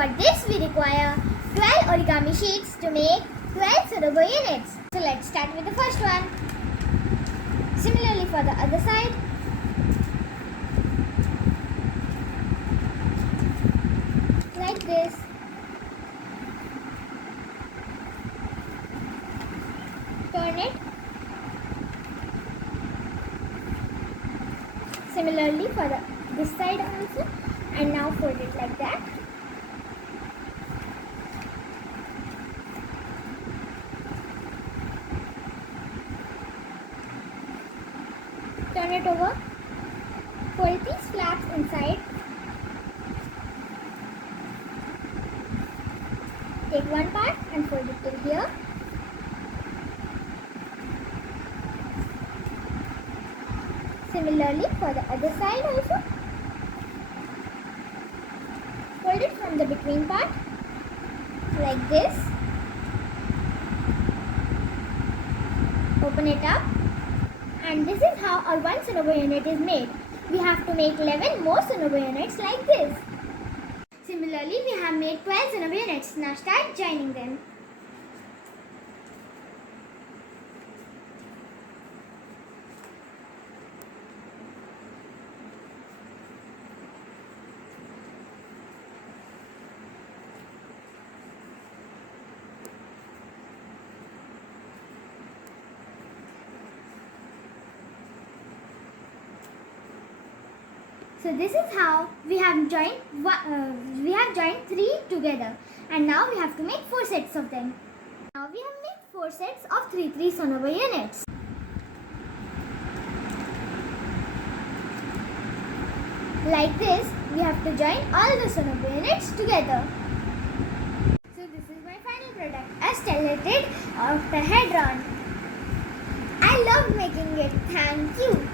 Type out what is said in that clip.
For this we require 12 origami sheets to make 12 sonobe units. So let's start with the first one. Similarly for the other side. Like this. Turn it. Similarly for this side also, and now fold it like that. Turn it over. Fold these flaps inside. Take one part and fold it till here. Similarly for the other side also. Fold it from the between part like this. Open it up, and this is how our one sonobe unit is made. We have to make 11 more sonobe units like this. Similarly, we have made 12 sonobe units. Now start joining them. So this is how we have joined 3 together, and now we have to make 4 sets of them. Now we have made 4 sets of 3 sonobe units. Like this, we have to join all the sonobe units together. So this is my final product, a stellated octahedron. I love making it. Thank you.